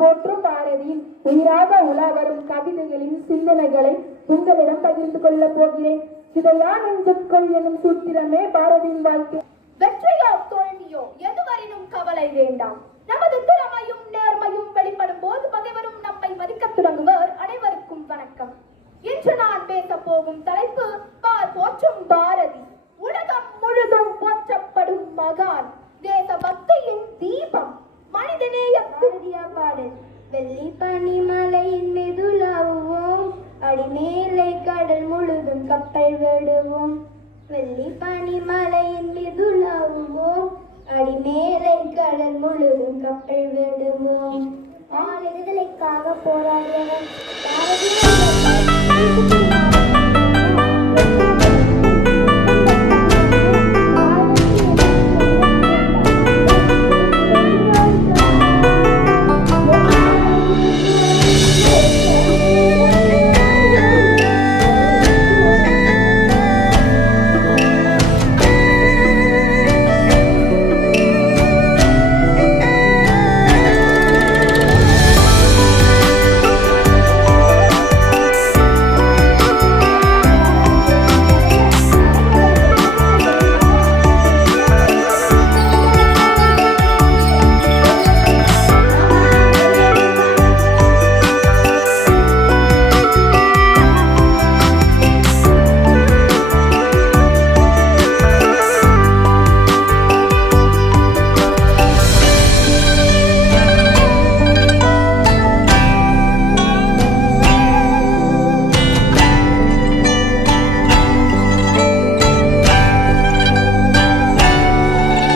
போற்றும் பாரதியின் உயிராக உலா வரும் கவிதைகளின் சிந்தனைகளை உங்களிடம் பகிர்ந்து கொள்ளப் போகிறேன். சிதையா நெஞ்சுக்குள் எனும் சூத்திரமே பாரதியின் வாழ்க்கை. வெற்றியோ தோல்வியோ எதுவரையும் கவலை வேண்டாம். நமது திறமையும் நேர்மையும் வெளிப்படும் போது பகைவரும் நம்மை மதிக்கத் தொடங்குவர். அனைவருக்கும் வணக்கம். இன்று நான் பேச போகும் தலைப்பு போற்றும் பாரதி. உலகம் முழுதும் போற்றப்படும் மகான், தேசபக்தியின் தீபம், மனிதநேய பாடல். வெள்ளி பனிமலையின் மெதுலாவுவோம், அடிமேலை கடல் முழுதும் கப்பல் விடுவோம். வெள்ளி பனிமலையின் மெதுலாவுவோம், அடிமேலை கடல் முழுதும் கப்பல் விடுவோம். விடுதலைக்காக போராடியவர் பாரதியார்.